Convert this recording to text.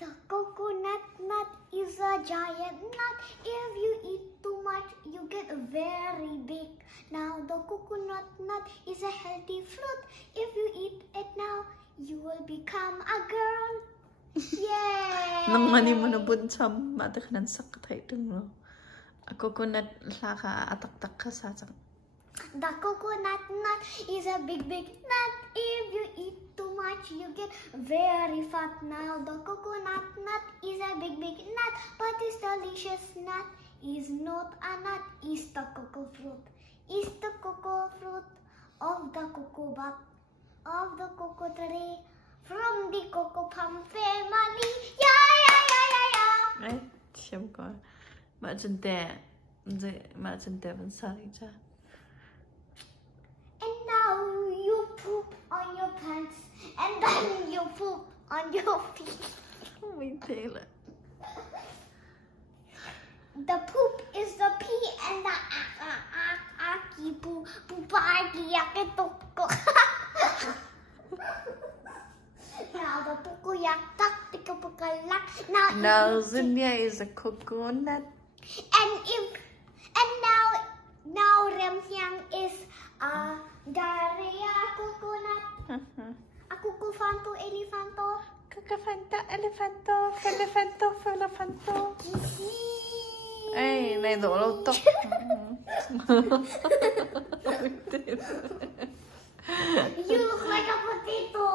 The coconut nut is a giant nut. If you eat too much, you get very big. Now the coconut nut is a healthy fruit. If you eat it now, you will become a girl. Yay! Namani mo na buntam mata ka ng sakatay dun mo. A coconut laka atak-tak ka sa sang. The coconut nut is a big nut. If you eat too much, you get very fat. Now the coconut nut is a big nut, but this delicious nut is not a nut. It's the cocoa fruit. It's the cocoa fruit of the cocoa butt of the cocoa tree from the cocoa palm family. Yeah. Ay, siyam ko. Maachante. Maachante man sari dyan. And now you poop on your pants, and then you poop on your feet. Oh, my tail. The poop is the pee, and the aki poo poopaki yakitukko. Now the puku yak tak tika pukalak. Now Zunya is a coconut. And now Remhyang is a Daria coconut. A cucufanto elefanto. Kakafanta, elefanto, elefanto. Ay, naidolo to. You look like a potato.